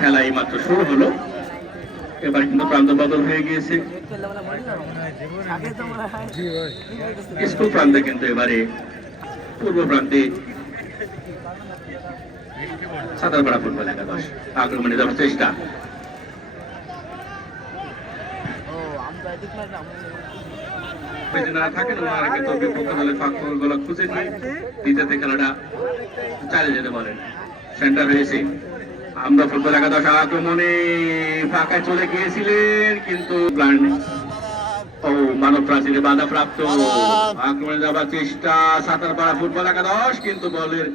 খেলা এই মাত্র শুরু হলো, এবার কিন্তু প্রান্ত বদল হয়ে গিয়েছে। স্কুল প্রান্তে কিন্তু এবারে পূর্ব প্রান্তে সাঁতারপাড়া ফুটবল একাদশ আক্রমণে যাওয়ার চেষ্টা। যারা থাকেন ওনারা কিন্তু বিপক্ষ দলের ফাঁকগুলো খুঁজে নিয়ে দ্বিতীয়তে খেলাটা চালিয়ে যেতে পারেন। সেন্টার হয়েছে আমরা ফুটবল একাদশ আক্রমণে ফাঁকায় চলে গিয়েছিলেন, কিন্তু মানব প্রাচীরে বাধা প্রাপ্ত। আক্রমণে যাবার চেষ্টা সাঁতারপাড়া ফুটবল একাদশ, কিন্তু বলের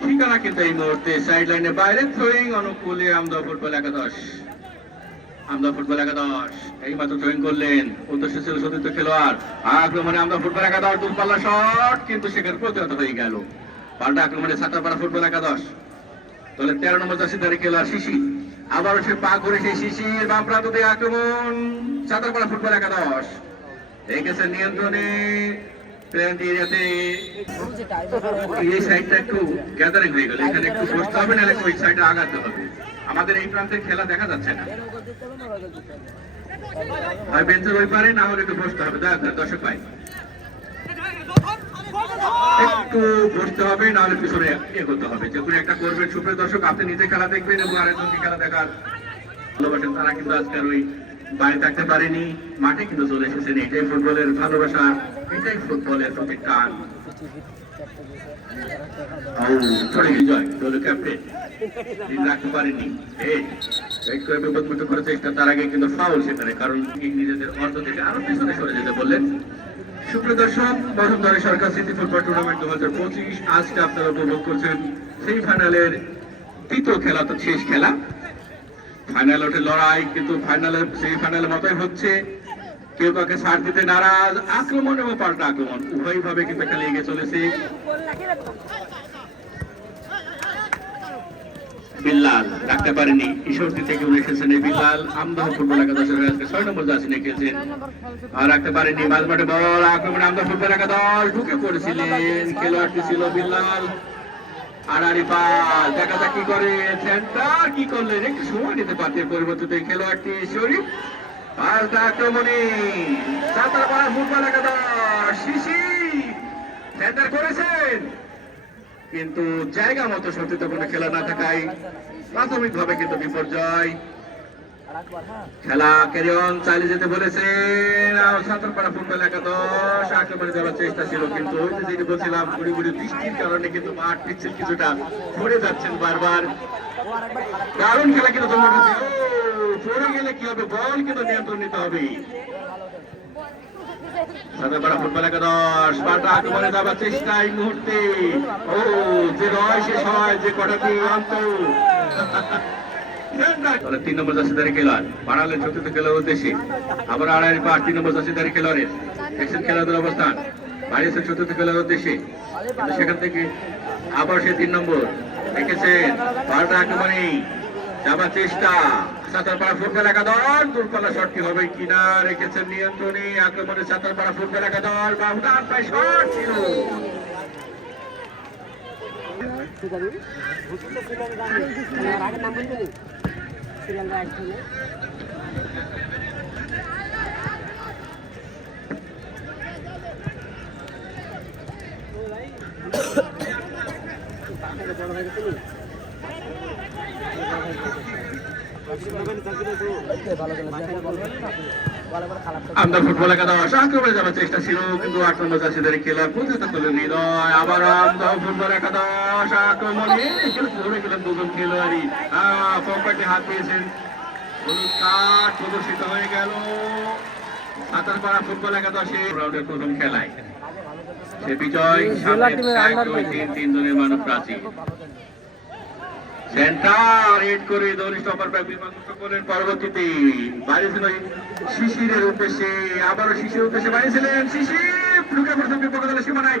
ঠিকানা কিন্তু এই মুহূর্তে সাইড লাইনের বাইরে। থ্রোয়িং অনুকূলে আমদা ফুটবল একাদশ। আমদা ফুটবল একাদশ এই মাত্র থ্রোয়িং করলেন, উদ্দেশ্য ছিল সতীর্থ খেলোয়াড়। আক্রমণে আমদা ফুটবল একাদশ দূরপাল্লা শট, কিন্তু সেখানে প্রতিহত হয়ে গেল। পাল্টা আক্রমণে সাঁতারপাড়া ফুটবল একাদশ দলের 13 নম্বর জার্সিধারী খেলোয়াড় শিশির, আবারও সে পা করে সেই শিশির বাম প্রান্ত দিয়ে আক্রমণ সাঁতারপাড়া ফুটবল একাদশ রেখেছে নিয়ন্ত্রণে। এই সাইডটা একটু গ্যাদারিং হয়ে গেল, এখানে একটু বসতে হবে, না ওই সাইডে আগাতে হবে। আমাদের এই প্রান্তের খেলা দেখা যাচ্ছে না, হয় বেঞ্চের ওই পারে, না হলে একটু বসতে হবে। দর্শক ভাই একটু বসতে হবে, না হলে পিছনে ইয়ে করতে হবে। যে কোনো একটা করবেন। সুপ্রিয় দর্শক, আপনি নিজে খেলা দেখবেন এবং আরেকজনকে খেলা দেখার ভালোবাসেন। তারা কিন্তু আজকের ওই বাইরে থাকতে পারেনি, মাঠে কিন্তু চলে এসেছেন। এটাই ফুটবলের ভালোবাসা, এটাই ফুটবলের প্রতি টান। রাখতে পারেনি, বিপদমুক্ত করার চেষ্টা। তার আগে কিন্তু ফাউল সেখানে, কারণ নিজেদের অর্থ থেকে আরো পিছনে সরে যেতে বললেন। সুপ্রিয় দর্শক, বসুন্ধরা সরকার সিটি ফুটবল টুর্নামেন্ট 2025 আজকে আপনারা উপভোগ করছেন সেই ফাইনালের তৃতীয় খেলা, তো শেষ খেলা। ফাইনাল ওঠে লড়াই, কিন্তু ফাইনালের সেই ফাইনালের মতোই হচ্ছে। কেউ কাউকে ছাড় দিতে নারাজ। আক্রমণ এবং পাল্টা আক্রমণ উভয় ভাবে কিন্তু খেলে এগিয়ে চলেছে। বিল্লাল রাখতে পারেনি, ঈশ্বরদী থেকে উনি এসেছেন এই বিল্লাল। আমদা ফুটবল একাদশের আজকে 6 নম্বর জার্সি নিয়ে খেলছেন, আর রাখতে পারেনি। মাঝমাঠে বল আক্রমণে আমদা ফুটবল একাদশ ঢুকে পড়েছিলেন, খেলোয়াড়টি ছিল বিল্লাল। আড়ারি পাল দেখা যাক কি করে, সেন্টার কি করলেন, একটু সময় নিতে পারতেন পরিবর্তিত খেলোয়াড়টি শরীফ। পাল্টা আক্রমণে সাঁতারপাড়া ফুটবল একাদশ শিশির সেন্টার করেছেন, কিন্তু জায়গা মতো সতীর্থ কোনো খেলা না থাকায় প্রাথমিকভাবে কিন্তু বিপর্যয়। খেলা ক্যারি অন চালিয়ে যেতে বলেছেন সাঁতারপাড়া ফুটবল একাদশ। আক্রমণে যাওয়ার চেষ্টা ছিল, কিন্তু ওই যে যেটি বলছিলাম গুড়ি গুড়ি বৃষ্টির কারণে কিন্তু মাঠ পিচ্ছিল, কিছুটা পড়ে যাচ্ছেন বারবার। দারুণ খেলা কিন্তু তোমার কাছে, পড়ে গেলে কি হবে, বল কিন্তু নিয়ন্ত্রণ নিতে হবে। সাঁতারপাড়া ফুটবল একাদশ পাল্টা আক্রমণে যাওয়ার চেষ্টা এই মুহূর্তে। যে রয় শেষ হয়, যে কটাটি অন্ত 3 নম্বর জার্সিধারী খেলোয়াড় বাড়ালেন চতুর্থ খেলার উদ্দেশ্যে। আবার আড়াই পার 3 নম্বর জার্সিধারী খেলোয়াড়ের দেখছেন খেলাধুলার অবস্থান, বাড়িয়েছেন চতুর্থ খেলার উদ্দেশ্যে, কিন্তু সেখান থেকে আবার সে 3 নম্বর রেখেছেন। পাল্টা আক্রমণে যাবার চেষ্টা সাঁতারপাড়া ফুটবল একাদশ, দূরপাল্লা শটটি হবে কিনা, রেখেছেন নিয়ন্ত্রণে। আক্রমণে সাঁতারপাড়া ফুটবল একাদশ, বাহুদার পায়ে শট ছিল। আমরা ফুটবল একাদশ আক্রমণে যাওয়ার চেষ্টা ছিল, কিন্তু 8 নম্বর জার্সিধারী খেলোয়াড় প্রতিহত করলেন হৃদয়। আবার আমরা ফুটবল একাদশ আক্রমণে ধরে গেলেন দুজন খেলোয়াড়ই, পকেটে হাত দিয়েছেন। হলুদ কার্ড প্রদর্শিত হয়ে গেল সাঁতারপাড়া ফুটবল একাদশের রাউন্ডের প্রথম খেলায়। সে বিজয় 3 জনের মানব প্রাচীর। সেন্টার হেড করে দৌড়ি স্টপার ব্যাক বিমানমুক্ত করলেন। পরবর্তীতে বাড়িয়েছিল শিশিরের উদ্দেশ্যে, আবারও শিশিরের উদ্দেশ্যে বাড়িয়েছিলেন শিশির, ঢুকে পড়ছেন বিপক্ষ দলের সীমানায়।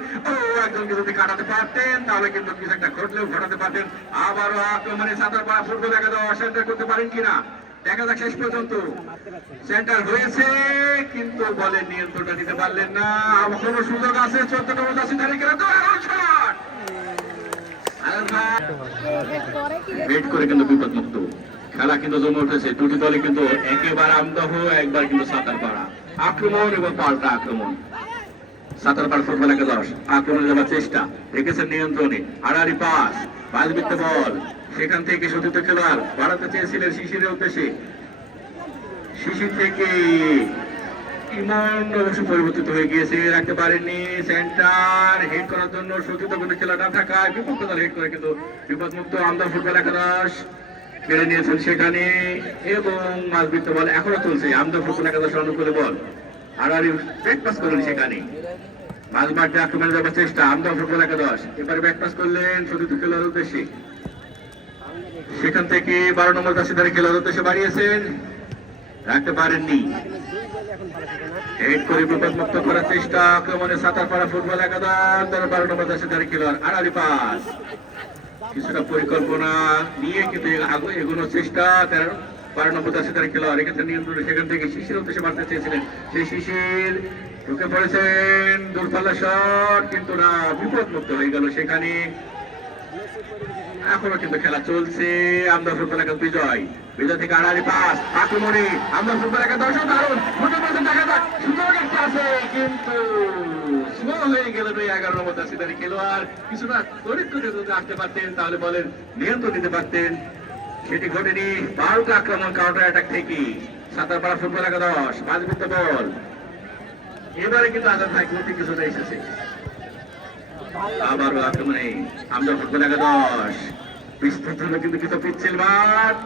একজনকে যদি কাটাতে পারতেন তাহলে কিন্তু কিছু একটা ঘটলেও ঘটাতে পারতেন। আবারও আক্রমণে সাঁতারপাড়া ফুটবল একাদশ সেন্টার করতে পারেন কিনা, দেখা যাক শেষ পর্যন্ত সেন্টার হয়েছে, কিন্তু বলের নিয়ন্ত্রণটা নিতে পারলেন না। এখনো সুযোগ আছে 14 নম্বর জার্সি ধারী খেলা, ব্যাট করে কিন্তু বিপদ মুক্ত। খেলা কিন্তু জমে উঠেছে, দুটি দলে কিন্তু একেবারে আমদাহ, একবার কিন্তু সাঁতারপাড়া আক্রমণ এবং পাল্টা আক্রমণ। সাঁতারপাড়া ফুটবল একাদশ আক্রমণে যাওয়ার চেষ্টা, রেখেছেন নিয়ন্ত্রণে, হারারি পাস, বাজবিত্ত বল, সেখান থেকে সতীর্থ খেলোয়াড় বাড়াতে চেয়েছিলেন শিশিরের উদ্দেশ্যে, শিশির থেকে ইমন অবশ্য পরিবর্তিত হয়ে গিয়েছে, রাখতে পারেননি। সেন্টার হেড করার জন্য সতীর্থ কোনো খেলা না থাকায় বিপক্ষ দল হেড করে কিন্তু বিপদ মুক্ত। আমদার ফুটবল একাদশ কেড়ে নিয়েছেন সেখানে, এবং মাঝবৃত্ত বল এখনো চলছে। আমদার ফুটবল একাদশ অনুকূলে বল, হারারি ব্যাক পাস করলেন সেখানে, মাঝ মাঠে আক্রমণে যাওয়ার চেষ্টা। আমদার ফুটবল একাদশ এবারে ব্যাক পাস করলেন সতীর্থ খেলোয়াড়ের উদ্দেশ্যে, সেখান থেকে 12 নম্বর জার্সিধারী খেলোয়াড়ের উদ্দেশ্যে বাড়িয়েছেন, রাখতে পারেননি। হেড করে বিপদ মুক্ত করার চেষ্টা, আক্রমণে সাঁতারপাড়া ফুটবল একাদশ 12 নম্বর জার্সিধারী খেলোয়াড়, আড়ারি পাস, কিছুটা পরিকল্পনা নিয়ে কিন্তু এগোনোর চেষ্টা। 12 নম্বর জার্সিধারী খেলোয়াড় রেখেছেন নিয়ন্ত্রণে, সেখান থেকে শিশির উদ্দেশ্যে মারতে চেয়েছিলেন, সেই শিশির ঢুকে পড়েছেন, দূরপাল্লা শট, কিন্তু না, বিপদ মুক্ত হয়ে গেল সেখানে। এখনো কিন্তু খেলা চলছে। আমদার ফুটবল একাদশ বিজয়, বিজয় থেকে আড়ারি পাস, আক্রমণে আমদার ফুটবল একাদশ দারুণ দেখা যাক, সুযোগ একটা আছে, কিন্তু স্লো হয়ে গেল 11 নম্বর জার্সিধারী খেলোয়াড়। কিছুটা দরিদ্র যদি আসতে পারতেন তাহলে বলেন নিয়ন্ত্রণ নিতে পারতেন, সেটি ঘটেনি। পাল্টা আক্রমণ কাউন্টার অ্যাটাক থেকে সাঁতারপাড়া ফুটবল একাদশ, বাজবিত্ত বল, এবারে কিন্তু আজাদ ভাই গতি কিছুটা এসেছে। আবারও আক্রমণে আমদার ফুটবল একাদশ, বিস্তৃত কিন্তু কিছু পিচ্ছিল মাঠ,